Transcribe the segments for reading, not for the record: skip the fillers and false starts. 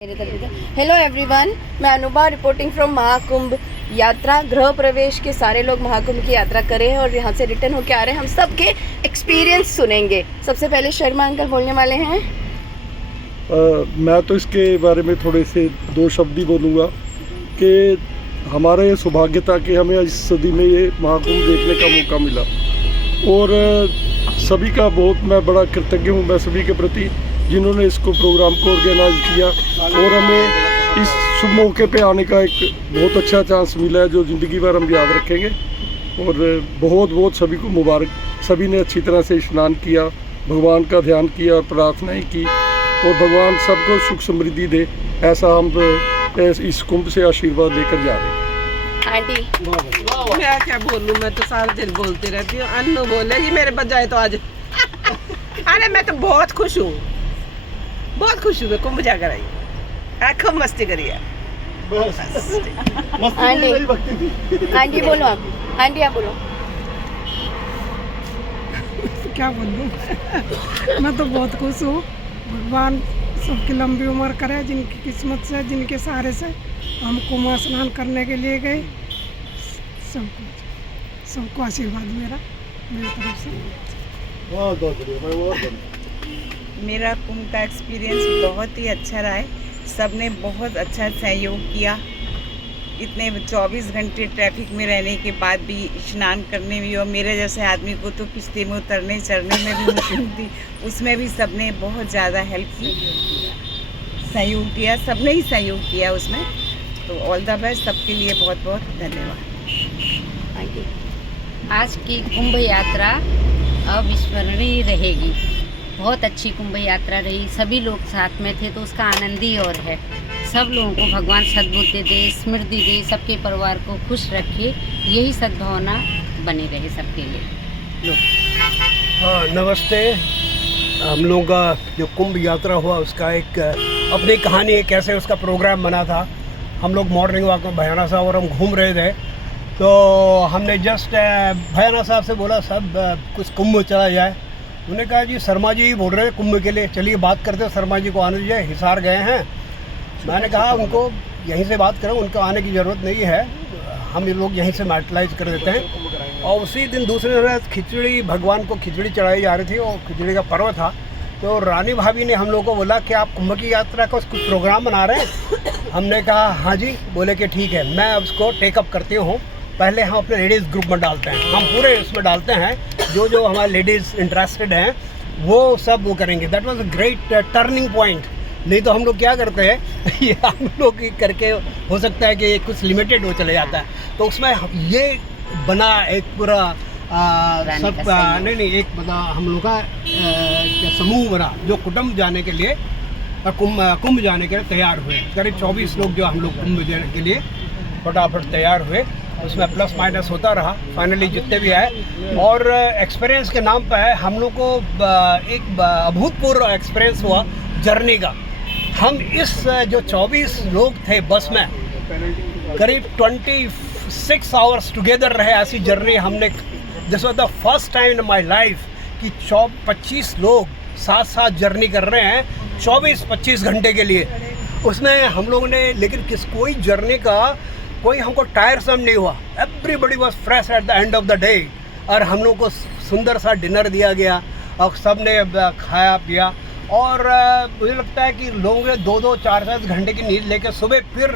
Hello everyone, मैं Anubha reporting from Mahakumbh यात्रा। गृह प्रवेश के सारे लोग महाकुंभ की यात्रा करे हैं और यहाँ से रिटर्न होके आ रहे हैं। हम सबके एक्सपीरियंस सुनेंगे। सबसे पहले शर्मा अंकल बोलने वाले हैं। मैं तो इसके बारे में थोड़े से दो शब्द ही बोलूँगा कि हमारा ये सौभाग्य था कि हमें इस सदी में ये महाकुंभ देखने का मौका मिला और सभी का बहुत मैं बड़ा कृतज्ञ हूँ मैं सभी के प्रति जिन्होंने इसको प्रोग्राम को ऑर्गेनाइज किया और हमें इस शुभ मौके पे आने का एक बहुत अच्छा चांस मिला है जो ज़िंदगी भर हम याद रखेंगे। और बहुत बहुत सभी को मुबारक। सभी ने अच्छी तरह से स्नान किया, भगवान का ध्यान किया और प्रार्थनाएं की और भगवान सबको सुख समृद्धि दे, ऐसा हम इस कुंभ से आशीर्वाद लेकर जा रहे हैं। आंटी मैं क्या बोलूं, मैं तो सारा दिन बोलती रहती हूँ। अन्नू बोलेगी मेरे बजाय तो आज। अरे मैं तो बहुत खुश हूँ, बहुत खुश हूँ। मैं कुंभ जाकर आई, खूब मस्ती करी है। आंटी बोलो आप। आंटी आप बोलो। क्या बोलूं मैं तो बहुत खुश हूँ। भगवान सबकी लंबी उम्र करे, जिनकी किस्मत से, जिनके सहारे से हम कुंभ स्नान करने के लिए गए। सबको आशीर्वाद मेरी तरफ से। मेरा कुंभ का एक्सपीरियंस बहुत ही अच्छा रहा है। सब ने बहुत अच्छा सहयोग किया। इतने 24 घंटे ट्रैफिक में रहने के बाद भी स्नान करने में, और मेरे जैसे आदमी को तो किश्ती में उतरने चढ़ने में भी मुश्किल थी, उसमें भी सब ने बहुत ज़्यादा हेल्प की, सहयोग किया। सब ने ही सहयोग किया उसमें। तो ऑल द बेस्ट, सबके लिए बहुत बहुत धन्यवाद। आज की कुंभ यात्रा अविस्मरणीय रहेगी। बहुत अच्छी कुंभ यात्रा रही। सभी लोग साथ में थे तो उसका आनंद ही और है। सब लोगों को भगवान सद्बुद्धि दे, स्मृति दे, सबके परिवार को खुश रखे, यही सद्भावना बनी रहे सबके लिए। हाँ, नमस्ते। हम लोगों का जो कुंभ यात्रा हुआ उसका एक अपनी कहानी है, कैसे उसका प्रोग्राम बना था। हम लोग मॉर्निंग वॉक में भयाना साहब और हम घूम रहे थे, तो हमने जस्ट भयाना साहब से बोला सब कुछ कुंभ चला जाए। उन्होंने कहा जी शर्मा जी बोल रहे हैं कुंभ के लिए, चलिए बात करते हैं, शर्मा जी को आने दीजिए, हिसार गए हैं। मैंने कहा उनको यहीं से बात करें, उनको आने की ज़रूरत नहीं है, हम लोग यहीं से मैटलाइज कर देते हैं। और उसी दिन दूसरे दिन खिचड़ी, भगवान को खिचड़ी चढ़ाई जा रही थी और खिचड़ी का पर्व था। तो रानी भाभी ने हम लोग को बोला कि आप कुंभ की यात्रा का कुछ प्रोग्राम बना रहे हैं। हमने कहा हाँ जी। बोले कि ठीक है, मैं उसको टेकअप करती हूँ। पहले हम अपने लेडीज़ ग्रुप में डालते हैं, हम पूरे उसमें डालते हैं, जो हमारे लेडीज़ इंटरेस्टेड हैं वो सब वो करेंगे। That was a great turning point. नहीं तो हम लोग क्या करते हैं ये हम लोग करके हो सकता है कि कुछ लिमिटेड हो चले जाता है। तो उसमें ये बना एक पूरा सब नहीं एक बना हम लोग का समूह बना जो कुटुंब जाने के लिए कुंभ जाने के लिए तैयार हुए। करीब 24 लोग जो हम लोग कुंभ जाने के लिए फटाफट तैयार हुए। उसमें प्लस माइनस होता रहा, फाइनली जितने भी आए। और एक्सपीरियंस के नाम पर हम लोग को एक अभूतपूर्व एक्सपीरियंस हुआ जर्नी का। हम इस जो 24 लोग थे बस में, करीब 26 आवर्स टुगेदर रहे। ऐसी जर्नी हमने, this was the first time in my life कि 25 लोग साथ साथ जर्नी कर रहे हैं 24-25 घंटे के लिए। उसमें हम लोगों ने, लेकिन कोई जर्नी का कोई हमको टायरसम नहीं हुआ। Everybody was fresh at the end of the day. और हम लोग को सुंदर सा डिनर दिया गया और सब ने खाया पिया। और मुझे लगता है कि लोगों ने 2-2, 4-4 घंटे की नींद लेकर सुबह फिर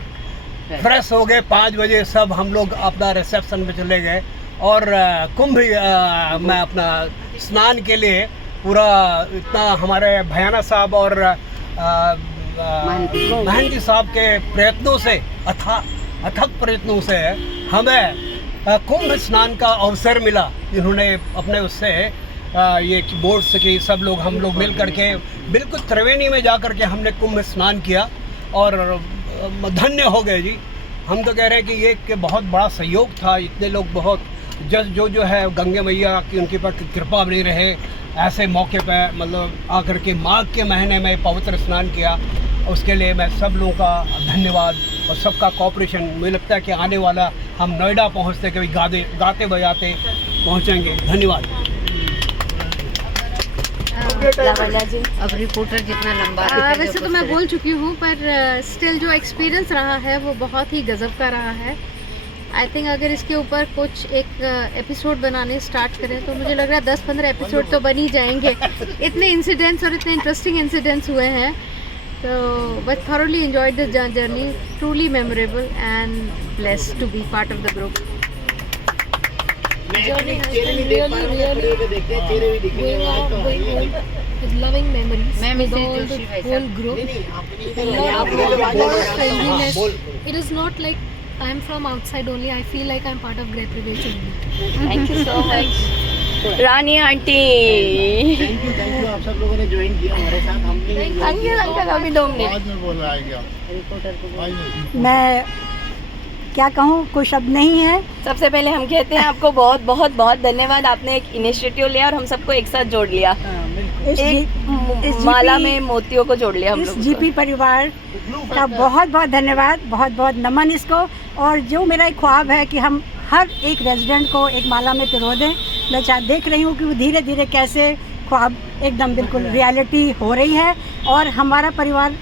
फ्रेश हो गए। 5 बजे सब हम लोग अपना रिसेप्शन पे चले गए और कुंभ में अपना स्नान के लिए पूरा इतना हमारे भयाना साहब और महंती साहब के प्रयत्नों से, अथक प्रयत्नों से हमें कुंभ स्नान का अवसर मिला। जिन्होंने अपने उससे ये बोर्ड से कि सब लोग हम लोग मिल करके बिल्कुल त्रिवेणी में जा कर के हमने कुंभ स्नान किया और धन्य हो गए जी। हम तो कह रहे हैं कि ये कि बहुत बड़ा सहयोग था। इतने लोग बहुत जो है गंगे मैया की उनके पर कृपा बनी रहे, ऐसे मौके पर मतलब आकर के माघ के महीने में पवित्र स्नान किया। उसके लिए मैं सब लोगों का धन्यवाद और सबका कोऑपरेशन। मुझे लगता है कि आने वाला हम नोएडा पहुंचते कभी गाते बजाते पहुंचेंगे। धन्यवाद। लावण्या जी। अब रिपोर्टर जितना लंबा वैसे तो मैं बोल चुकी हूँ, पर स्टिल जो एक्सपीरियंस रहा है वो बहुत ही गजब का रहा है। आई थिंक अगर इसके ऊपर कुछ एक एपिसोड बनाने स्टार्ट करें तो मुझे लग रहा है 10-15 एपिसोड तो बन ही जाएंगे। इतने इंसिडेंट्स और इतने इंटरेस्टिंग इंसिडेंट्स हुए हैं। तो but thoroughly enjoyed this journey, truly memorable and blessed to be part of the group. journey has been really going on with loving memories with all the whole group. A lot of friendliness. It is not like I'm from outside only. I feel like I'm part of Great Pravesh only. Thank you so much. Rani aunty. Thank you आप सब लोगों ने join किया हमारे साथ। हमने uncle अभी 2 minute. बाद में बोल रहा है क्या मैं क्या कहूँ, कोई शब्द नहीं है। सबसे पहले हम कहते हैं आपको बहुत बहुत बहुत धन्यवाद। आपने एक इनिशिएटिव लिया और हम सबको एक साथ जोड़ लिया। इस माला GP में मोतियों को जोड़ लिया हम इस लोग। जीपी परिवार का बहुत बहुत धन्यवाद, बहुत बहुत नमन इसको। और जो मेरा एक ख्वाब है कि हम हर एक रेजिडेंट को एक माला में पिरो दें। मैं देख रही हूँ कि वो धीरे धीरे कैसे ख्वाब एकदम बिल्कुल रियलिटी हो रही है और हमारा परिवार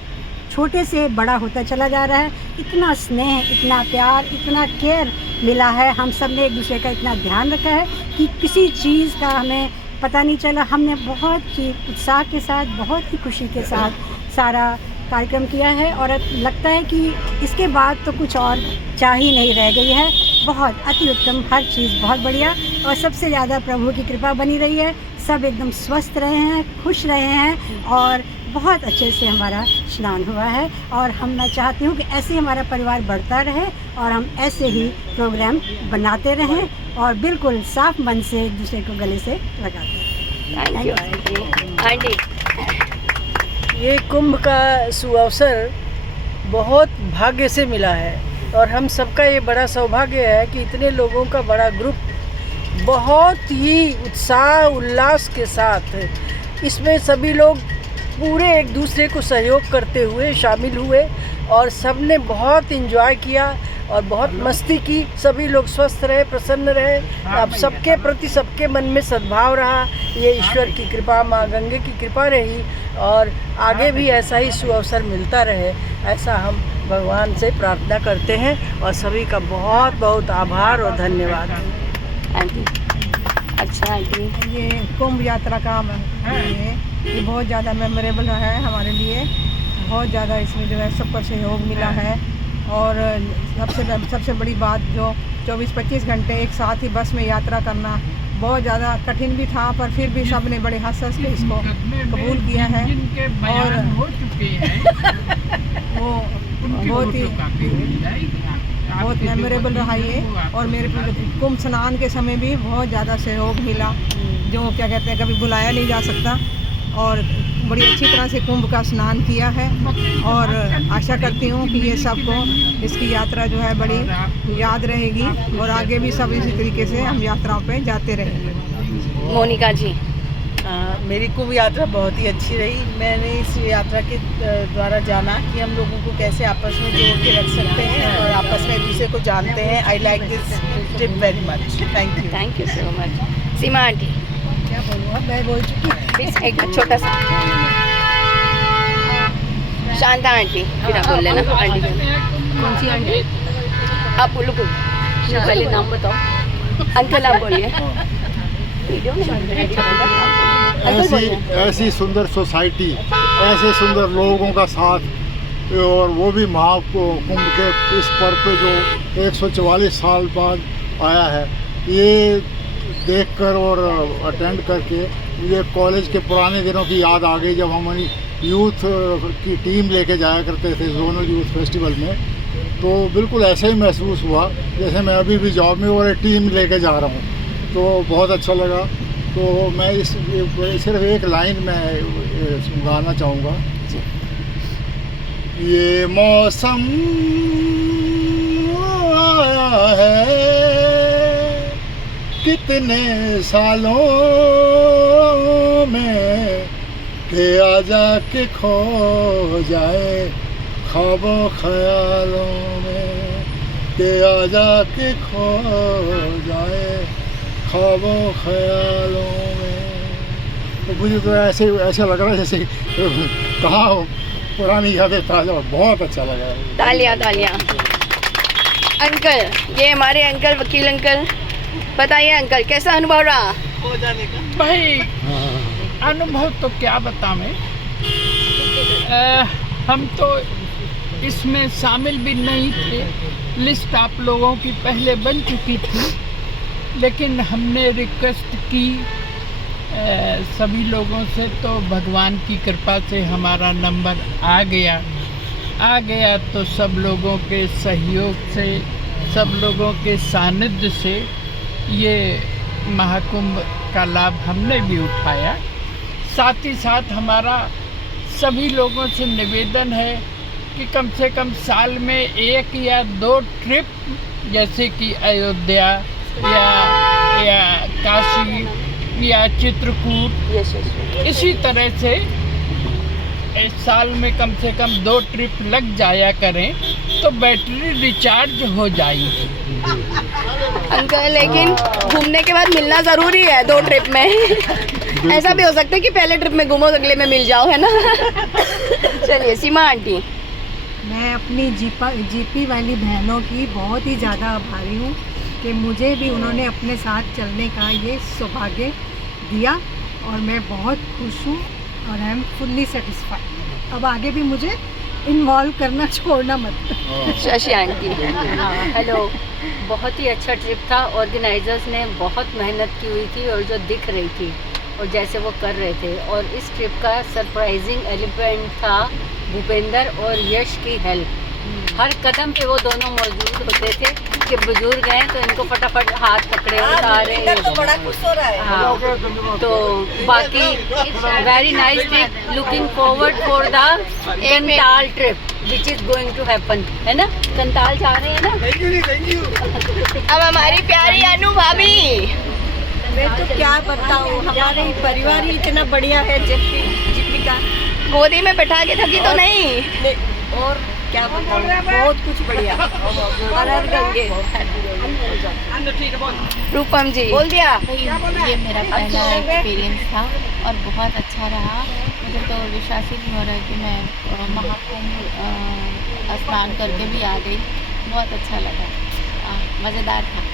छोटे से बड़ा होता चला जा रहा है। इतना स्नेह, इतना प्यार, इतना केयर मिला है। हम सब ने एक दूसरे का इतना ध्यान रखा है कि किसी चीज़ का हमें पता नहीं चला। हमने बहुत ही उत्साह के साथ, बहुत ही खुशी के साथ सारा कार्यक्रम किया है और अब लगता है कि इसके बाद तो कुछ और चाह ही नहीं रह गई है। बहुत अति उत्तम, हर चीज़ बहुत बढ़िया और सबसे ज़्यादा प्रभु की कृपा बनी रही है। सब एकदम स्वस्थ रहे हैं, खुश रहे हैं और बहुत अच्छे से हमारा स्नान हुआ है। और मैं चाहती हूँ कि ऐसे ही हमारा परिवार बढ़ता रहे और हम ऐसे ही प्रोग्राम बनाते रहें और बिल्कुल साफ मन से एक दूसरे को गले से लगाते रहें। Thank you aunty. ये कुंभ का सुअवसर बहुत भाग्य से मिला है और हम सबका ये बड़ा सौभाग्य है कि इतने लोगों का बड़ा ग्रुप बहुत ही उत्साह उल्लास के साथ इसमें सभी लोग पूरे एक दूसरे को सहयोग करते हुए शामिल हुए और सब ने बहुत एंजॉय किया और बहुत मस्ती की। सभी लोग स्वस्थ रहे, प्रसन्न रहे। अब सबके प्रति सबके मन में सद्भाव रहा। ये ईश्वर की कृपा, माँ गंगे की कृपा रही और आगे भी ऐसा ही सुअवसर मिलता रहे, ऐसा हम भगवान से प्रार्थना करते हैं और सभी का बहुत बहुत आभार और धन्यवाद। आंटी अच्छा आंटी, ये कुंभ यात्रा का ये बहुत ज़्यादा मेमोरेबल है हमारे लिए। बहुत ज़्यादा इसमें जो है सबका सहयोग मिला है और सबसे बड़ी बात जो 24-25 घंटे एक साथ ही बस में यात्रा करना बहुत ज़्यादा कठिन भी था, पर फिर भी सब ने बड़े हंस हंस के इसको कबूल किया है और वो बहुत मेमोरेबल रहा ये। और मेरे को कुंभ स्नान के समय भी बहुत ज़्यादा सहयोग मिला, जो क्या कहते हैं कभी बुलाया नहीं जा सकता। और बड़ी अच्छी तरह से कुंभ का स्नान किया है और आशा करती हूँ कि ये सबको इसकी यात्रा जो है बड़ी याद रहेगी और आगे भी सब इसी तरीके से हम यात्राओं पे जाते रहेंगे। मोनिका जी। मेरी कुंभ यात्रा बहुत ही अच्छी रही। मैंने इस यात्रा के द्वारा जाना कि हम लोगों को कैसे आपस में जोड़ के रख सकते हैं और आपस में एक दूसरे को जानते हैं। I like this trip very much. Thank you so much. Seema aunty. क्या बोलूँ, अब मैं बोल चुकी। एक छोटा सा शांता आंटी, फिर आप बोल लेना आंटी। कौन सी आंटी? आप बोलो पहले नाम बताओ। अंकल आप बोलिए। ऐसी सुंदर सोसाइटी, ऐसे सुंदर लोगों का साथ और वो भी महाकुंभ के इस पर्व पे जो 144 साल बाद आया है, ये देखकर और अटेंड करके ये कॉलेज के पुराने दिनों की याद आ गई, जब हम यूथ की टीम लेके जाया करते थे जोनल यूथ फेस्टिवल में। तो बिल्कुल ऐसे ही महसूस हुआ जैसे मैं अभी भी जॉब में और टीम लेके जा रहा हूँ। तो बहुत अच्छा लगा। तो मैं सिर्फ एक लाइन में गाना चाहूँगा। ये मौसम आया है कितने सालों में के आजा के खो जाए ख्वाबों ख्यालों में, के आजा के खो जाए ख्वाबों ख्यालों में। तो मुझे तो ऐसा लग रहा है जैसे कहाँ पुरानी यादें ताज़ा, बहुत अच्छा लगा। तालियां तालियां। अंकल, ये हमारे अंकल, वकील अंकल, बताइए अंकल कैसा अनुभव रहा? भाई अनुभव तो क्या बताएं, हम तो इसमें शामिल भी नहीं थे। लिस्ट आप लोगों की पहले बन चुकी थी, लेकिन हमने रिक्वेस्ट की सभी लोगों से, तो भगवान की कृपा से हमारा नंबर आ गया तो सब लोगों के सहयोग से, सब लोगों के सानिध्य से ये महाकुंभ का लाभ हमने भी उठाया। साथ ही साथ हमारा सभी लोगों से निवेदन है कि कम से कम साल में 1 या 2 ट्रिप, जैसे कि अयोध्या या काशी या चित्रकूट, इसी तरह से इस साल में कम से कम 2 ट्रिप लग जाया करें तो बैटरी रिचार्ज हो जाएगी। अंकल लेकिन घूमने के बाद मिलना ज़रूरी है 2 ट्रिप में। ऐसा भी हो सकता है कि पहले ट्रिप में घूमो अगले में मिल जाओ, है ना? चलिए सीमा आंटी। मैं अपनी जीपी वाली बहनों की बहुत ही ज़्यादा आभारी हूँ कि मुझे भी उन्होंने अपने साथ चलने का ये सौभाग्य दिया और मैं बहुत खुश हूँ और आई एम फुल्ली सेटिस्फाइड। अब आगे भी मुझे इन्वॉल्व करना छोड़ना मत। शशि आंटी। हेलो, बहुत ही अच्छा ट्रिप था। ऑर्गेनाइजर्स ने बहुत मेहनत की हुई थी और जो दिख रही थी और जैसे वो कर रहे थे, और इस ट्रिप का सरप्राइजिंग एलिमेंट था भूपेंद्र और यश की हेल्प। हर कदम पे वो दोनों मौजूद होते थे कि बुजुर्ग हैं तो इनको फटाफट हाथ पकड़े उतारे। तो बड़ा खुश हो रहा है। हाँ, तो बाकी very nice trip. Looking forward for the Kanatal trip which is going to happen, है ना? कंताल जा रहे हैं ना? Thank you. अब हमारी प्यारी अनु भाभी। मैं तो क्या बताऊँ, हमारे परिवार ही इतना बढ़िया है। जिप्पी का गोदी में बैठा के थकी तो नहीं? और क्या बताऊँ, बहुत कुछ बढ़िया। हर हर गंगे। रूपम जी बोल दिया। ये मेरा पहला एक्सपीरियंस था और बहुत अच्छा रहा। मुझे तो विश्वास ही नहीं हो रहा है कि मैं महाकुंभ स्नान करके भी आ गई। बहुत अच्छा लगा, मज़ेदार था।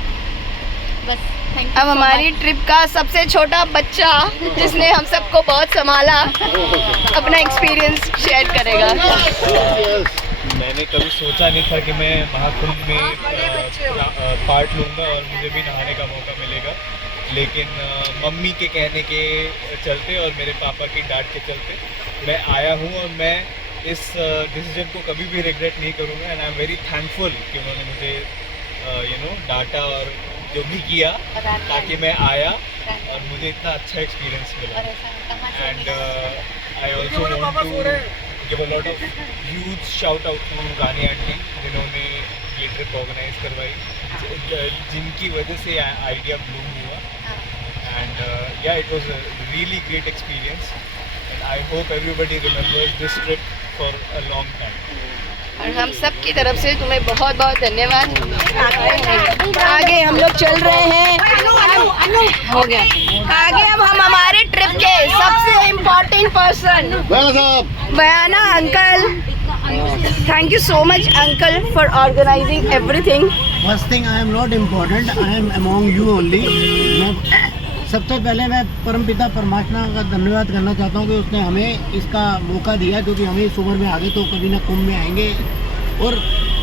बस थैंक यू। अब हमारी ट्रिप का सबसे छोटा बच्चा जिसने हम सबको बहुत संभाला अपना एक्सपीरियंस शेयर करेगा। मैंने कभी सोचा नहीं था कि मैं महाकुंभ में पार्ट लूँगा और मुझे भी नहाने का मौका मिलेगा, लेकिन मम्मी के कहने के चलते और मेरे पापा की डांट के चलते मैं आया हूँ और मैं इस डिसीजन को कभी भी रिग्रेट नहीं करूँगा। And I am very thankful कि उन्होंने मुझे डांटा और जो भी किया ताकि मैं आया और मुझे इतना अच्छा एक्सपीरियंस मिला। And I also want to give a lot of huge shout out to Rani aunty जिन्होंने ये ट्रिप ऑर्गेनाइज करवाई, जिनकी वजह से आइडिया ब्लूम हुआ। And yeah it was a really great experience and I hope everybody remembers this trip for a long time. और हम सब की तरफ से तुम्हें बहुत बहुत धन्यवाद। आगे हम लोग चल रहे हैं, हो गया। आगे अब हम हमारे ट्रिप के सबसे important person Bayana uncle. Thank you so much uncle for organising everything. First thing, I am not important, I am among you only. सबसे पहले मैं परमपिता परमात्मा का धन्यवाद करना चाहता हूँ कि उसने हमें इसका मौका दिया, क्योंकि हमें इस उम्र में आगे तो कभी ना कुंभ में आएंगे। और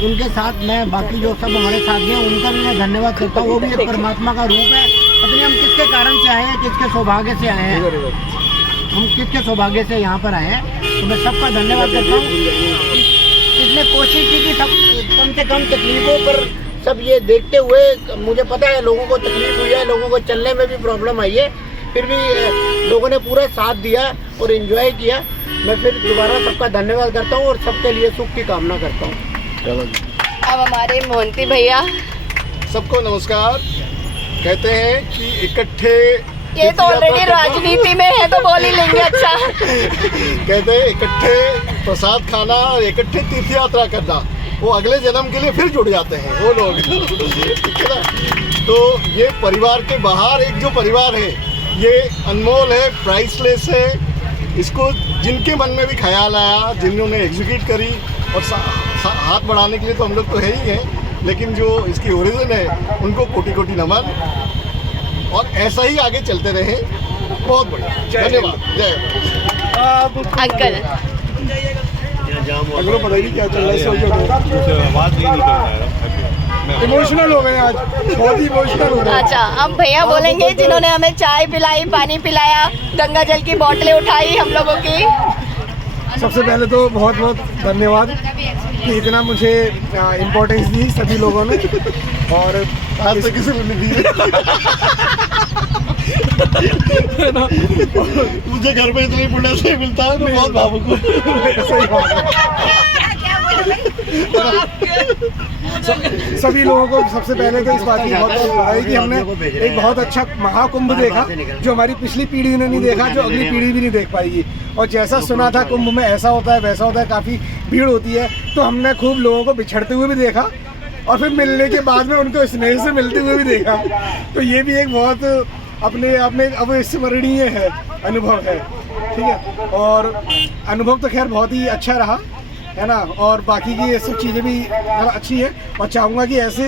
उनके साथ मैं बाकी जो सब हमारे साथी हैं उनका भी मैं धन्यवाद करता हूँ। वो भी एक परमात्मा का रूप है। पता नहीं हम किसके कारण से आए हैं, किसके सौभाग्य से आए हैं, हम किसके सौभाग्य से यहाँ पर आए हैं, तो मैं सबका धन्यवाद करता हूँ। इसने कोशिश की कि सब कम से कम तकलीफ़ों पर सब ये देखते हुए, मुझे पता है लोगों को तकलीफ हुई है, लोगों को चलने में भी प्रॉब्लम आई है, फिर भी लोगों ने पूरा साथ दिया और एंजॉय किया। मैं फिर दोबारा सबका धन्यवाद करता हूँ और सबके लिए सुख की कामना करता हूँ। चलो जी। अब हमारे मोहंती भैया। सबको नमस्कार। कहते हैं कि इकट्ठे, ये तो ऑलरेडी राजनीति में है तो बोल ही लेंगे। अच्छा कहते हैं इकट्ठे प्रसाद खाना और इकट्ठे तीर्थ यात्रा करना, वो अगले जन्म के लिए फिर जुड़ जाते हैं वो लोग। ठीक है ना? तो ये परिवार के बाहर एक जो परिवार है ये अनमोल है, प्राइसलेस है। इसको जिनके मन में भी ख्याल आया, जिन्होंने एग्जीक्यूट करी, और हाथ बढ़ाने के लिए तो हम लोग तो है ही हैं, लेकिन जो इसकी ओरिजिन है उनको कोटि कोटि नमन, और ऐसा ही आगे चलते रहे। बहुत बढ़िया, धन्यवाद। जय अंकल अगलो बताइए क्या चल रहा है? बात नहीं निकल रहा है, इमोशनल हो गए आज, बहुत ही इमोशनल हो रहे हैं। अच्छा, अब भैया बोलेंगे जिन्होंने हमें चाय पिलाई, पानी पिलाया, गंगा जल की बोतलें उठाई हम लोगों की। सबसे पहले तो बहुत बहुत धन्यवाद कि इतना मुझे इम्पोर्टेंस दी सभी लोगों ने, और आज तक किसी ने नहीं दी है ना। मुझे घर में इतनी पुण्य से मिलता है, मैं बहुत भावुक हूँ। सही बात है। सभी लोगों को सबसे पहले तो इस बात की बहुत बहुत बधाई कि हमने एक बहुत अच्छा महाकुंभ देखा, जो हमारी पिछली पीढ़ी ने नहीं देखा, जो अगली पीढ़ी भी नहीं देख पाएगी। और जैसा सुना था कुंभ में ऐसा होता है, वैसा होता है, काफ़ी भीड़ होती है। तो हमने खूब लोगों को बिछड़ते हुए भी देखा, और फिर मिलने के बाद में उनको स्नेह से मिलते हुए भी देखा। तो ये भी एक बहुत अपने आप में अविस्मरणीय है, अनुभव है। ठीक है, और अनुभव तो खैर बहुत ही अच्छा रहा है ना, और बाकी की ये सब चीज़ें भी अच्छी है, और चाहूँगा कि ऐसे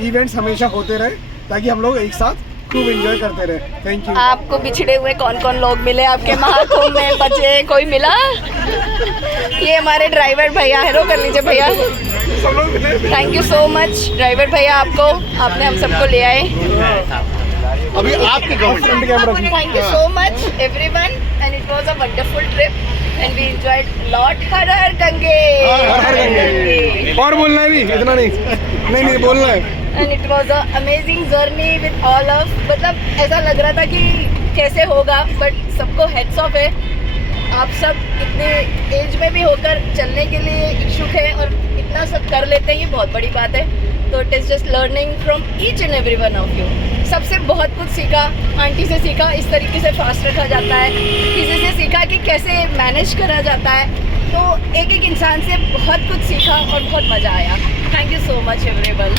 इवेंट्स हमेशा होते रहे, ताकि हम लोग एक साथ खूब एंजॉय करते रहे। Thank you. आपको बिछड़े हुए कौन कौन लोग मिले आपके महाकुंभ में? बचे कोई मिला? ये हमारे ड्राइवर भैया, हेलो कर लीजिए भैया। Thank you so much driver भैया, आपने हम सबको ले आए। अभी आपके thank you so much everyone, and it was a wonderful trip and we enjoyed lot. Har Har Gange, Har Har Gange. और बोलना है भी, इतना नहीं बोलना है। And it was a amazing journey with all of, मतलब ऐसा लग रहा था कि कैसे होगा, बट सबको हेड्स ऑफ है। आप सब इतने एज में भी होकर चलने के लिए इच्छुक है और इतना सब कर लेते हैं, ये बहुत बड़ी बात है। तो it is just learning from each and every one of you. सबसे बहुत कुछ सीखा, आंटी से सीखा इस तरीके से फास्ट रखा जाता है, किसी से सीखा कि कैसे मैनेज करा जाता है। तो एक एक इंसान से बहुत कुछ सीखा और बहुत मज़ा आया। Thank you so much everyone.